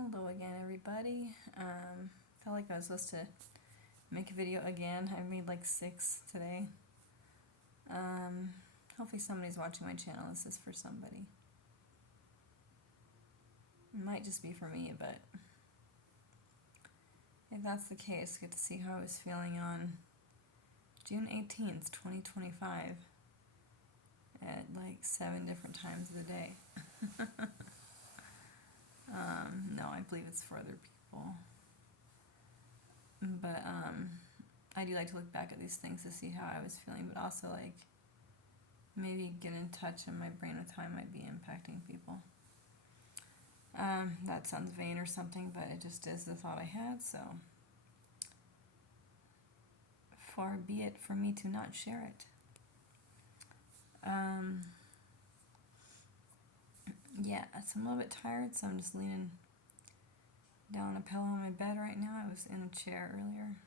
Hello again, everybody. Felt like I was supposed to make a video again. I made like 6 today. Hopefully somebody's watching my channel. This is for somebody. It might just be for me, but if that's the case, get to see how I was feeling on June 18th, 2025 at like 7 different times of the day. No, I believe it's for other people. But I do like to look back at these things to see how I was feeling, but also like maybe get in touch in my brain with how I might be impacting people. That sounds vain or something, but it just is the thought I had, so far be it for me to not share it. Yeah, so I'm a little bit tired, so I'm just leaning down on a pillow on my bed right now. I was in a chair earlier.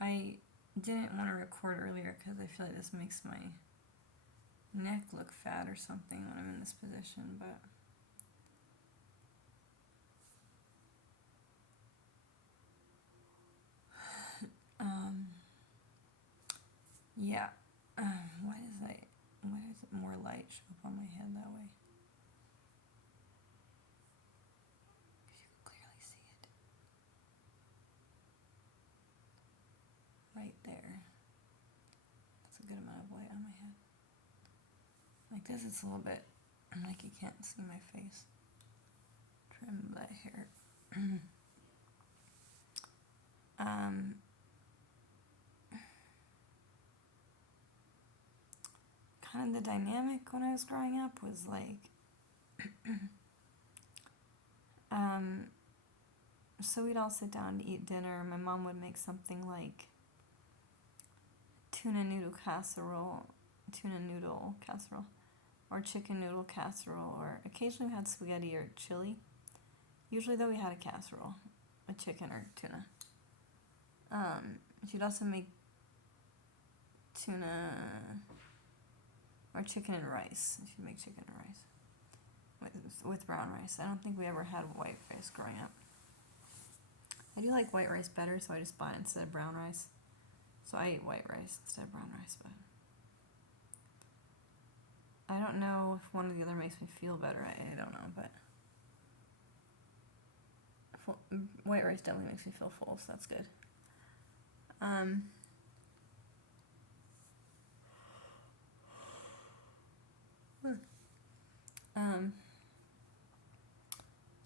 I didn't want to record earlier because I feel like this makes my neck look fat or something when I'm in this position, but yeah. Why does more light show up on my head that way? You can clearly see it. Right there. That's a good amount of light on my head. Like this, it's a little bit like you can't see my face. Trim that hair. Kind of the dynamic when I was growing up was like, so we'd all sit down to eat dinner. My mom would make something like tuna noodle casserole, or chicken noodle casserole, or occasionally we had spaghetti or chili. Usually though we had a casserole, a chicken or tuna. She'd also make tuna or chicken and rice. She'd make chicken and rice with brown rice. I don't think we ever had white rice growing up. I do like white rice better, so I just bought it instead of brown rice. So I ate white rice instead of brown rice, but I don't know if one or the other makes me feel better. I don't know, but white rice definitely makes me feel full, so that's good.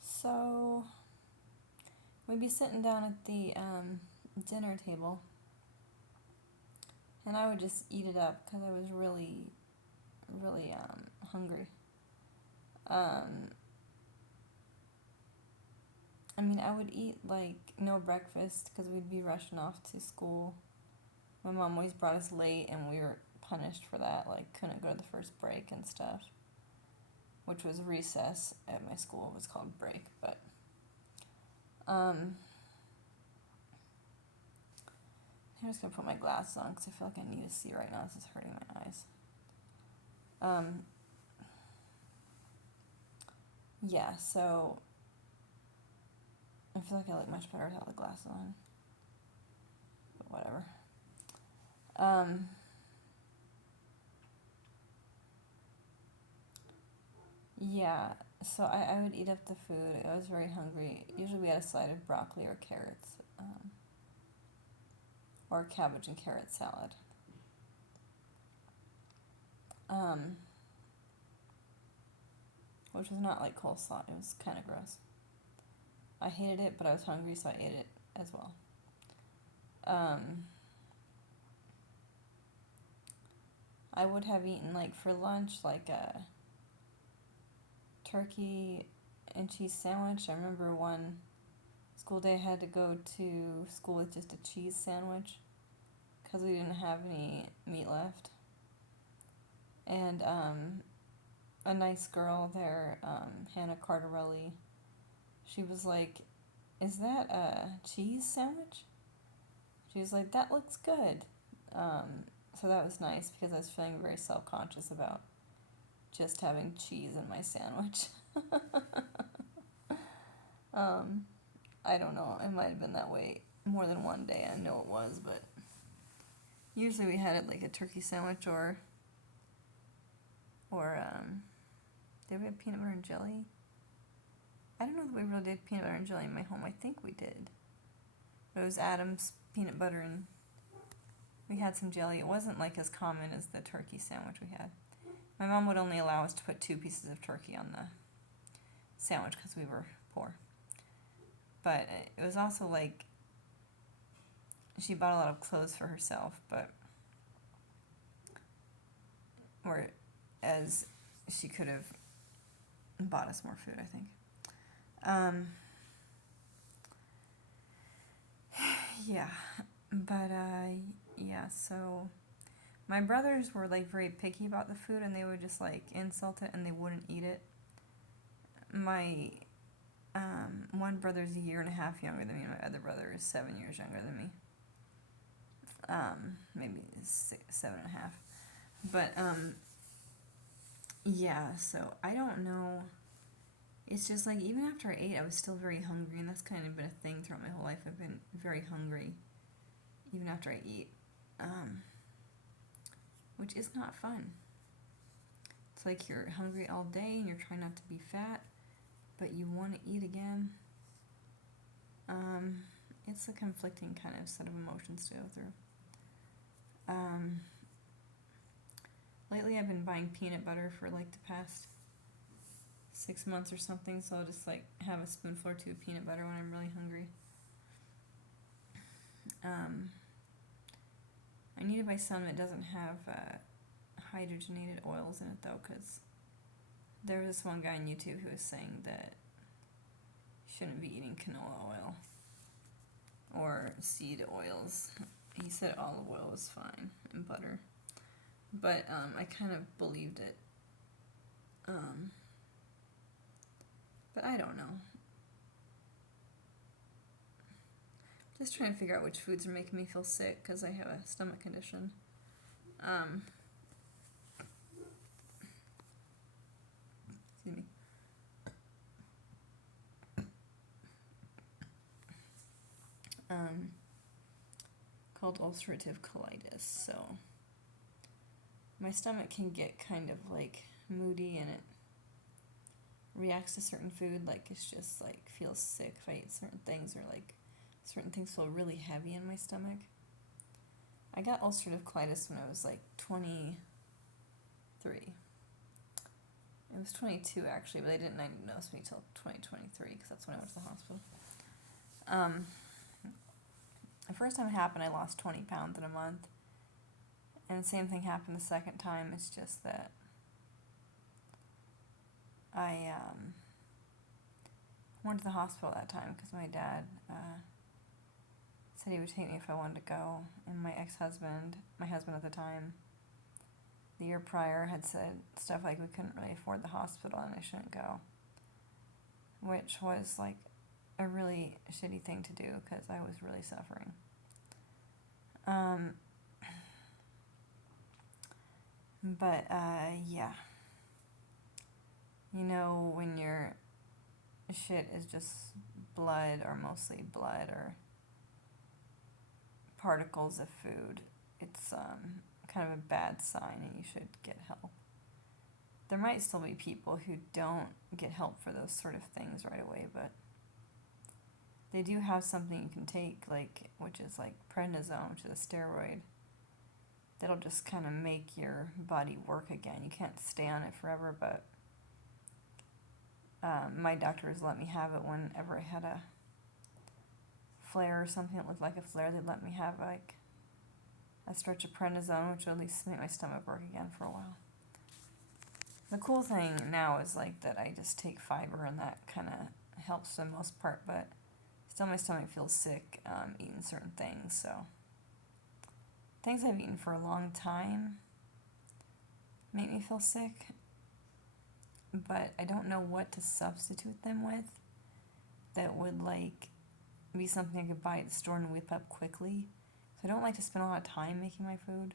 So we'd be sitting down at the dinner table, and I would just eat it up because I was really hungry. I mean, I would eat like no breakfast because we'd be rushing off to school. My mom always brought us late, and we were punished for that. Like, couldn't go to the first break and stuff, which was recess at my school. It was called break, but I'm just gonna put my glasses on because I feel like I need to see right now. This is hurting my eyes. Yeah, so I feel like I look much better without the glasses on, but whatever. Yeah, so I would eat up the food. I was very hungry. Usually we had a side of broccoli or carrots, or cabbage and carrot salad. Which was not like coleslaw. It was kind of gross. I hated it, but I was hungry, so I ate it as well. I would have eaten like for lunch like a turkey and cheese sandwich. I remember one school day I had to go to school with just a cheese sandwich because we didn't have any meat left. And a nice girl there, Hannah Cardarelli, she was like, "Is that a cheese sandwich?" She was like, "That looks good." So that was nice because I was feeling very self-conscious about just having cheese in my sandwich. Um, I don't know. It might have been that way more than one day. I know it was, but usually we had it like a turkey sandwich or did we have peanut butter and jelly? I don't know if we really did peanut butter and jelly in my home. I think we did. But it was Adam's peanut butter and we had some jelly. It wasn't like as common as the turkey sandwich we had. My mom would only allow us to put 2 pieces of turkey on the sandwich because we were poor. But it was also like she bought a lot of clothes for herself, but or as she could have bought us more food, I think. Yeah, but yeah, so my brothers were like very picky about the food and they would just like insult it and they wouldn't eat it. My one brother's a year and a half younger than me, and my other brother is 7 years younger than me. Maybe 7.5. But yeah, so I don't know. It's just like even after I ate, I was still very hungry, and that's kind of been a thing throughout my whole life. I've been very hungry, even after I eat, which is not fun. It's like you're hungry all day, and you're trying not to be fat, but you want to eat again. It's a conflicting kind of set of emotions to go through. Lately, I've been buying peanut butter for like the past 6 months or something, so I'll just like have a spoonful or 2 of peanut butter when I'm really hungry. I need to buy some that doesn't have hydrogenated oils in it though, because there was this one guy on YouTube who was saying that you shouldn't be eating canola oil or seed oils. He said olive oil was fine and butter, but I kind of believed it. But I don't know. Just trying to figure out which foods are making me feel sick because I have a stomach condition. Excuse me. Called ulcerative colitis. So my stomach can get kind of like moody and it reacts to certain food. Like it's just like feels sick if I eat certain things, or like certain things feel really heavy in my stomach. I got ulcerative colitis when I was like 23. It was 22 actually, but they didn't diagnose me till 2023 because that's when I went to the hospital. The first time it happened, I lost 20 pounds in a month. And the same thing happened the second time. It's just that I went to the hospital that time because my dad said he would take me if I wanted to go. And my husband at the time, the year prior, had said stuff like we couldn't really afford the hospital and I shouldn't go. Which was like a really shitty thing to do because I was really suffering. But yeah. You know, when your shit is just blood, or mostly blood, or particles of food, it's kind of a bad sign and you should get help. There might still be people who don't get help for those sort of things right away, but they do have something you can take, like, which is like prednisone, which is a steroid, that'll just kind of make your body work again. You can't stay on it forever, but my doctors let me have it whenever I had a flare or something that looked like a flare. They'd let me have like a stretch of prednisone, which would at least make my stomach work again for a while. The cool thing now is like that I just take fiber and that kind of helps for the most part, but still my stomach feels sick eating certain things. So things I've eaten for a long time make me feel sick, but I don't know what to substitute them with that would like be something I could buy at the store and whip up quickly. So I don't like to spend a lot of time making my food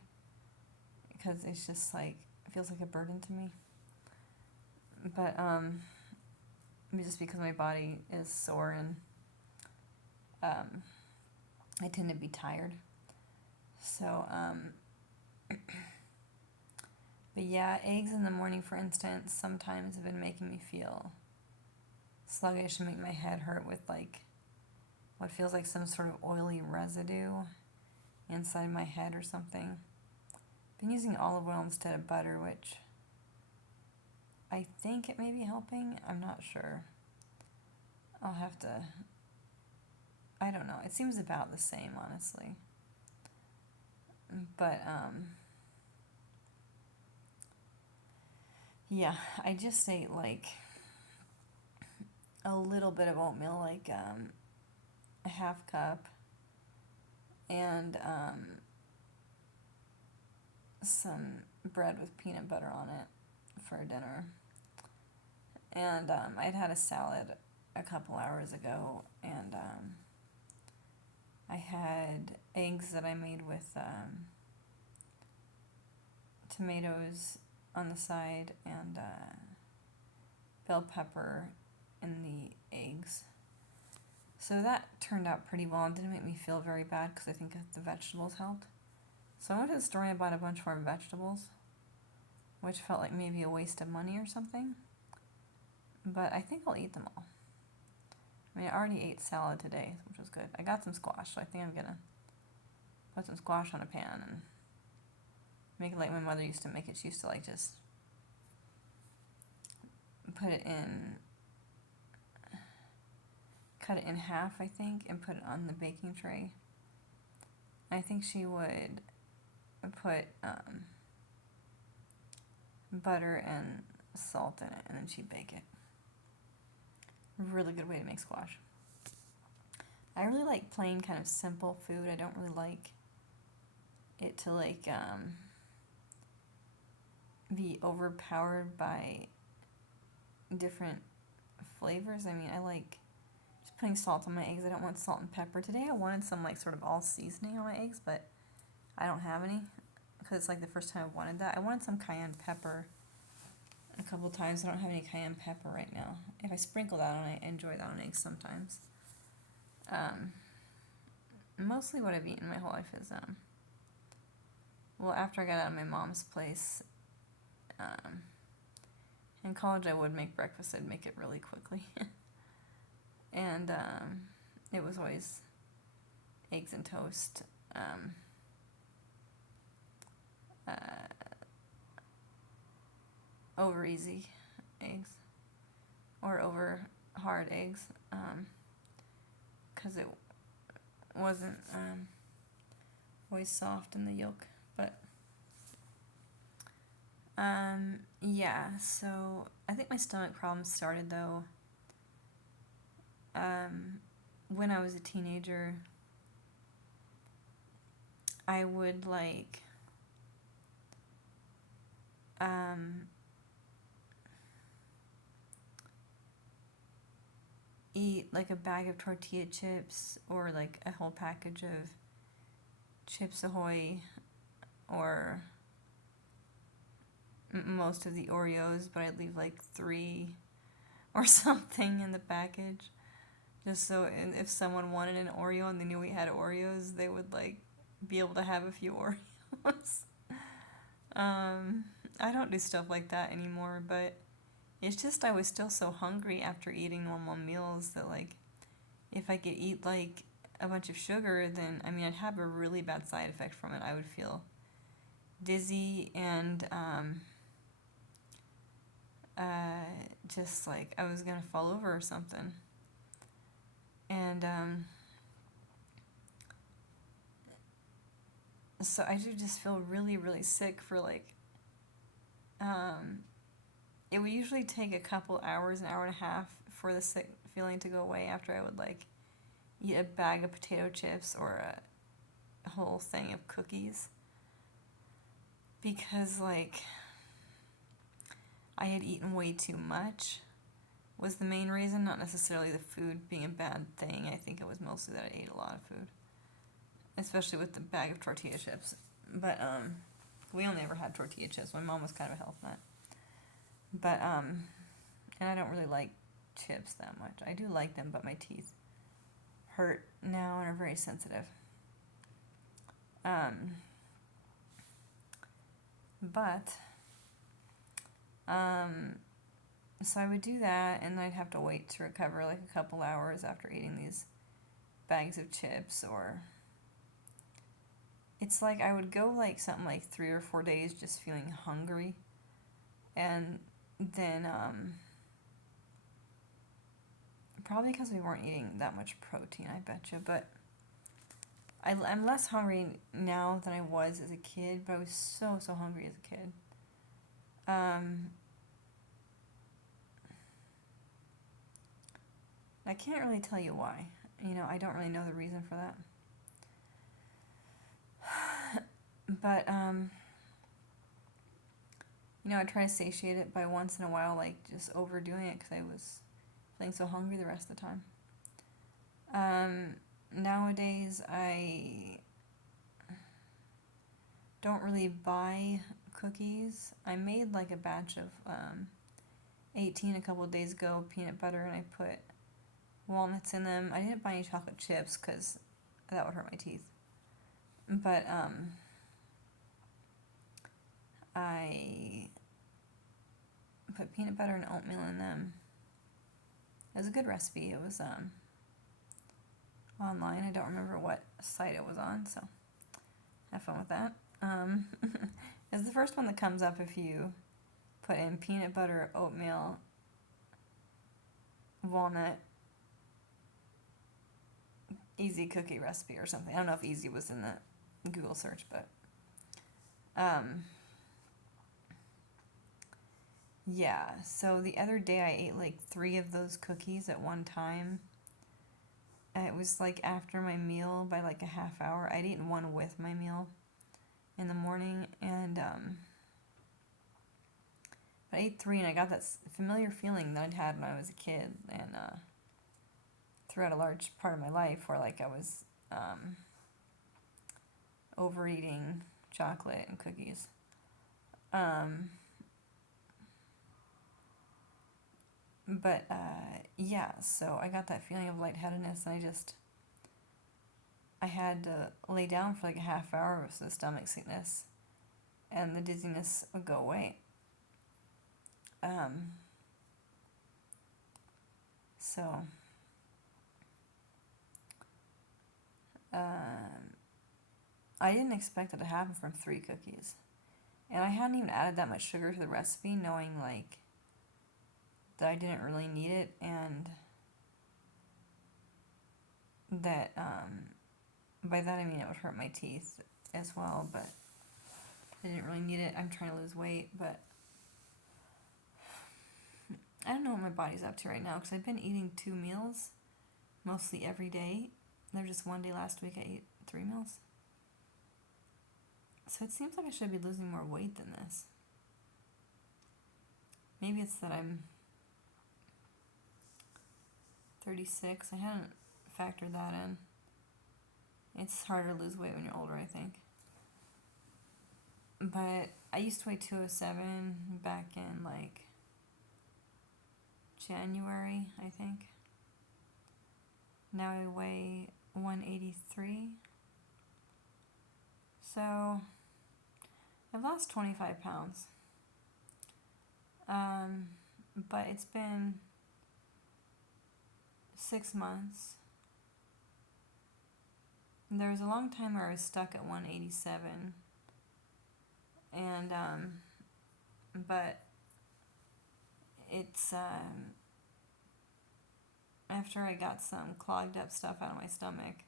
because it's just like, it feels like a burden to me. But just because my body is sore and I tend to be tired. So, but yeah, eggs in the morning, for instance, sometimes have been making me feel sluggish and make my head hurt with like what feels like some sort of oily residue inside my head or something. I've been using olive oil instead of butter, which I think it may be helping. I'm not sure. I'll have to. I don't know. It seems about the same, honestly. But, yeah, I just ate like a little bit of oatmeal, like a half cup, and some bread with peanut butter on it for dinner. And I'd had a salad a couple hours ago, and I had eggs that I made with tomatoes on the side and bell pepper in the eggs. So that turned out pretty well and didn't make me feel very bad because I think the vegetables helped. So I went to the store and I bought a bunch more vegetables, which felt like maybe a waste of money or something. But I think I'll eat them all. I mean, I already ate salad today, which was good. I got some squash, so I think I'm going to put some squash on a pan and make it like my mother used to make it. She used to like just put it in, cut it in half, I think, and put it on the baking tray. I think she would put butter and salt in it, and then she'd bake it. Really good way to make squash. I really like plain kind of simple food. I don't really like it to like be overpowered by different flavors. I mean, I like just putting salt on my eggs. I don't want salt and pepper. Today I wanted some like sort of all seasoning on my eggs, but I don't have any because it's like the first time I wanted that. I wanted some cayenne pepper a couple times. I don't have any cayenne pepper right now. If I sprinkle that on, I enjoy that on eggs sometimes. Mostly what I've eaten my whole life is, well, after I got out of my mom's place, in college I would make breakfast. I'd make it really quickly. And it was always eggs and toast. Over easy eggs or over hard eggs, because it wasn't always soft in the yolk. But yeah, so I think my stomach problems started though when I was a teenager. I would like eat like a bag of tortilla chips or like a whole package of Chips Ahoy or most of the Oreos, but I'd leave like 3 or something in the package just so if someone wanted an Oreo and they knew we had Oreos, they would like be able to have a few Oreos. I don't do stuff like that anymore, but it's just I was still so hungry after eating normal meals that like if I could eat like a bunch of sugar, then I mean I'd have a really bad side effect from it. I would feel dizzy and just like I was gonna fall over or something. And so I do just feel really, really sick for like it would usually take a couple hours, an hour and a half for the sick feeling to go away after I would like eat a bag of potato chips or a whole thing of cookies, because like I had eaten way too much was the main reason, not necessarily the food being a bad thing. I think it was mostly that I ate a lot of food, especially with the bag of tortilla chips. But we only ever had tortilla chips. My mom was kind of a health nut. But and I don't really like chips that much. I do like them, but my teeth hurt now and are very sensitive. Um, but so I would do that, and then I'd have to wait to recover like a couple hours after eating these bags of chips. Or it's like I would go like something like 3 or 4 days just feeling hungry, and then probably because we weren't eating that much protein, I betcha. But I'm less hungry now than I was as a kid, but I was so hungry as a kid. I can't really tell you why. I don't really know the reason for that. But, I try to satiate it by once in a while, like just overdoing it because I was feeling so hungry the rest of the time. Nowadays, I don't really buy cookies. I made like a batch of 18 a couple of days ago, peanut butter, and I put walnuts in them. I didn't buy any chocolate chips because that would hurt my teeth. But I put peanut butter and oatmeal in them. It was a good recipe. It was online. I don't remember what site it was on, so have fun with that. It's the first one that comes up if you put in peanut butter, oatmeal, walnut, easy cookie recipe or something. I don't know if easy was in the Google search, but yeah. So the other day I ate like 3 of those cookies at one time. It was like after my meal by like a half hour. I'd eaten one with my meal in the morning, and I ate 3, and I got that familiar feeling that I'd had when I was a kid, and throughout a large part of my life, where like I was overeating chocolate and cookies. But yeah, so I got that feeling of lightheadedness, and I had to lay down for like a half hour with the stomach sickness, and the dizziness would go away. So I didn't expect it to happen from 3 cookies, and I hadn't even added that much sugar to the recipe, knowing like that I didn't really need it, and that by that I mean it would hurt my teeth as well, but I didn't really need it. I'm trying to lose weight, but I don't know what my body's up to right now, because I've been eating 2 meals mostly every day. There was just one day last week I ate 3 meals. So it seems like I should be losing more weight than this. Maybe it's that I'm 36. I hadn't factored that in. It's harder to lose weight when you're older, I think. But I used to weigh 207 back in like January, I think. Now I weigh 183. So I've lost 25 pounds. But it's been 6 months. There was a long time where I was stuck at 187. And, but it's, after I got some clogged up stuff out of my stomach,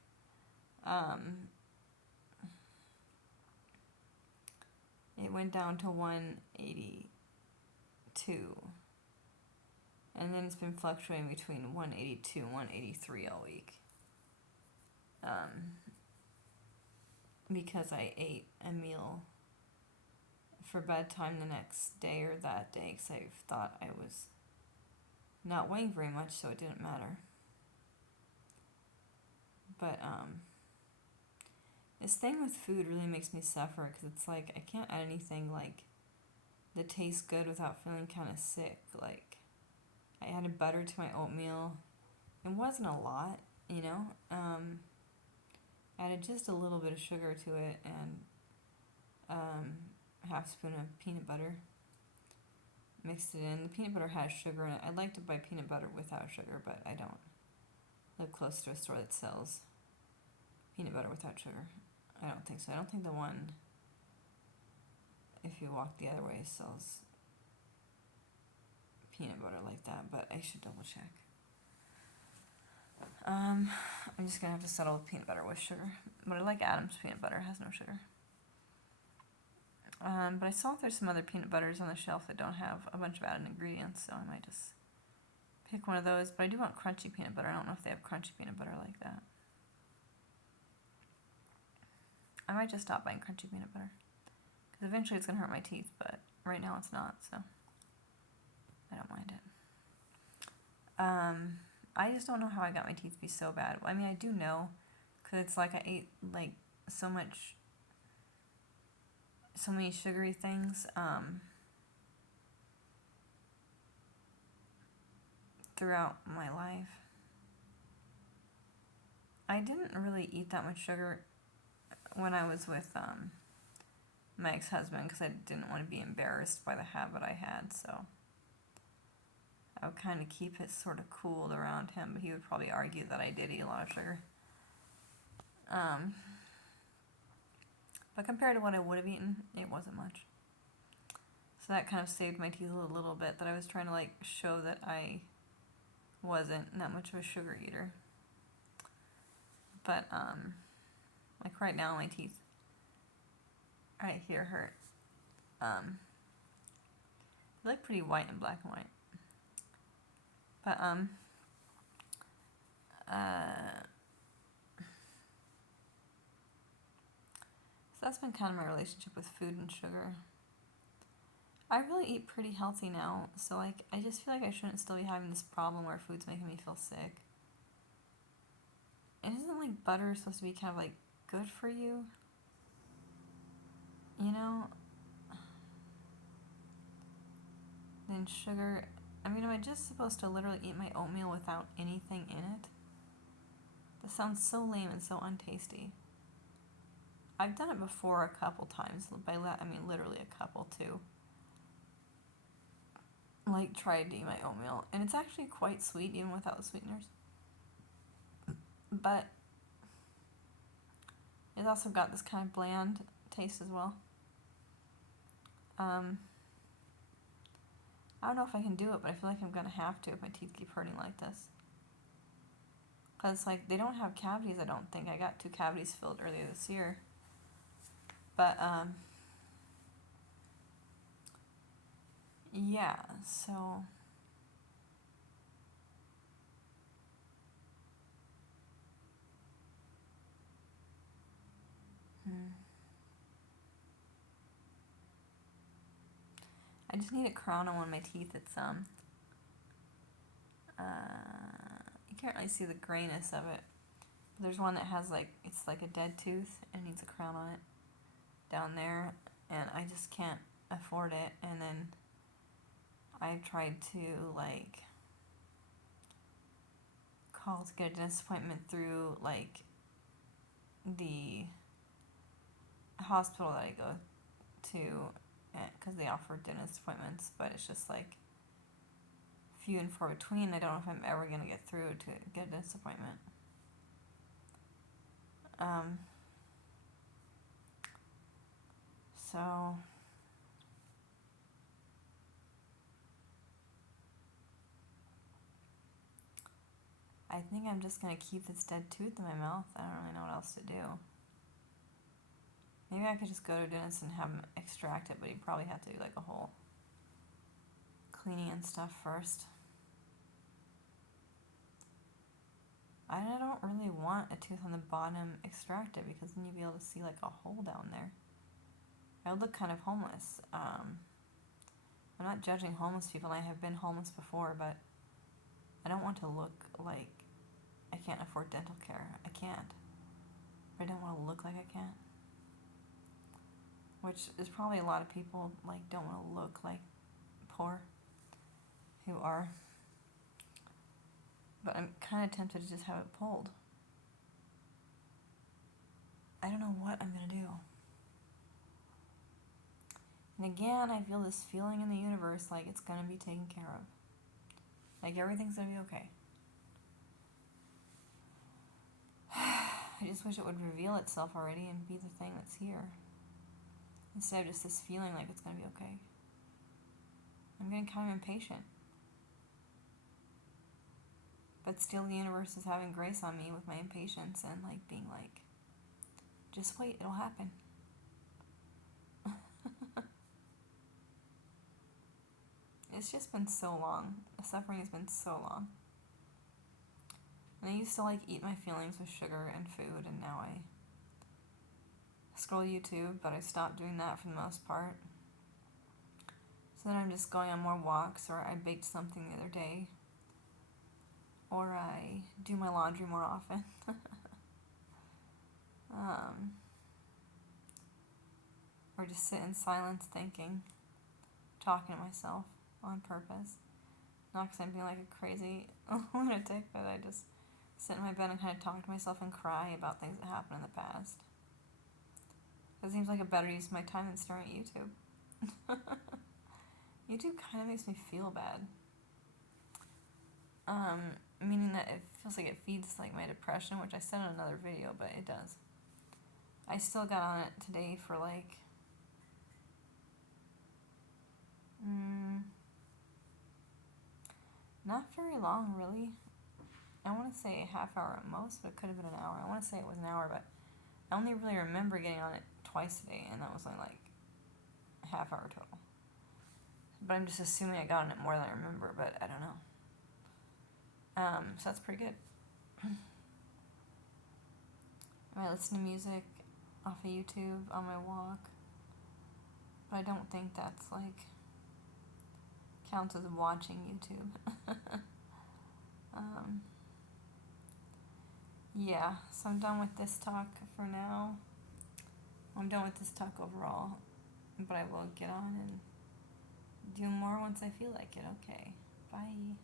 it went down to 182. And then it's been fluctuating between 182 and 183 all week. Because I ate a meal for bedtime the next day or that day, because I thought I was not weighing very much, so it didn't matter. But this thing with food really makes me suffer, because it's like I can't add anything like that tastes good without feeling kind of sick. Like I added butter to my oatmeal. It wasn't a lot, you know. Added just a little bit of sugar to it and half spoon of peanut butter. Mixed it in. The peanut butter has sugar in it. I'd like to buy peanut butter without sugar, but I don't live close to a store that sells peanut butter without sugar. I don't think so. I don't think the one, if you walk the other way, sells peanut butter like that, but I should double check. I'm just gonna have to settle with peanut butter with sugar. But I like Adam's peanut butter, it has no sugar. But I saw there's some other peanut butters on the shelf that don't have a bunch of added ingredients, so I might just pick one of those. But I do want crunchy peanut butter. I don't know if they have crunchy peanut butter like that. I might just stop buying crunchy peanut butter. Because eventually it's going to hurt my teeth, but right now it's not, so I don't mind it. I just don't know how I got my teeth to be so bad. I mean, I do know, because it's like I ate like so many sugary things throughout my life. I didn't really eat that much sugar when I was with my ex-husband because I didn't want to be embarrassed by the habit I had, so I would kind of keep it sort of cooled around him, but he would probably argue that I did eat a lot of sugar. But compared to what I would have eaten, it wasn't much. So that kind of saved my teeth a little bit, that I was trying to like show that I wasn't that much of a sugar eater. But like right now my teeth right here hurt. They look pretty white and black and white. But so that's been kind of my relationship with food and sugar. I really eat pretty healthy now, so like I just feel like I shouldn't still be having this problem where food's making me feel sick. And isn't like butter supposed to be kind of like good for you? You know? Then sugar, I mean, am I just supposed to literally eat my oatmeal without anything in it? That sounds so lame and so untasty. I've done it before a couple times. By that, I mean literally a couple too. Like tried to eat my oatmeal, and it's actually quite sweet even without the sweeteners. But it's also got this kind of bland taste as well. I don't know if I can do it, but I feel like I'm gonna have to if my teeth keep hurting like this. Cause like they don't have cavities. I don't think I got 2 cavities filled earlier this year. But yeah, so I just need a crown on one of my teeth. It's you can't really see the grayness of it. But there's one that has like, it's like a dead tooth and needs a crown on it down there, and I just can't afford it. And then I tried to like call to get a dentist appointment through like the hospital that I go to, because they offer dentist appointments, but it's just like few and far between. I don't know if I'm ever gonna get through to get a dentist appointment. So I think I'm just gonna keep this dead tooth in my mouth. I don't really know what else to do. Maybe I could just go to a dentist and have him extract it, but he'd probably have to do like a whole cleaning and stuff first. I don't really want a tooth on the bottom extracted, because then you'd be able to see like a hole down there. I would look kind of homeless. I'm not judging homeless people. I have been homeless before, but I don't want to look like I can't afford dental care. I can't. I don't want to look like I can't. Which is probably a lot of people like don't want to look like poor who are. But I'm kind of tempted to just have it pulled. I don't know what I'm going to do. And again, I feel this feeling in the universe like it's going to be taken care of. Like everything's going to be okay. I just wish it would reveal itself already and be the thing that's here. Instead of just this feeling like it's going to be okay. I'm getting kind of impatient. But still the universe is having grace on me with my impatience and like being like, just wait, it'll happen. It's just been so long. The suffering has been so long. And I used to like eat my feelings with sugar and food, and now I scroll YouTube, but I stopped doing that for the most part. So then I'm just going on more walks, or I baked something the other day, or I do my laundry more often. Or just sit in silence thinking, talking to myself on purpose. Not because I'm being like a crazy lunatic, but I just sit in my bed and kind of talk to myself and cry about things that happened in the past. It seems like a better use of my time than staring at YouTube. YouTube kind of makes me feel bad. Meaning that it feels like it feeds like my depression, which I said in another video, but it does. I still got on it today for like not very long, really. I want to say a half hour at most, but it could have been an hour. I want to say it was an hour, but I only really remember getting on it twice a day, and that was only like a half hour total. But I'm just assuming I got on it more than I remember, but I don't know. So that's pretty good. I might listen to music off of YouTube on my walk, but I don't think that's like counts as watching YouTube. Yeah, so I'm done with this talk for now. I'm done with this talk overall, but I will get on and do more once I feel like it. Okay, bye.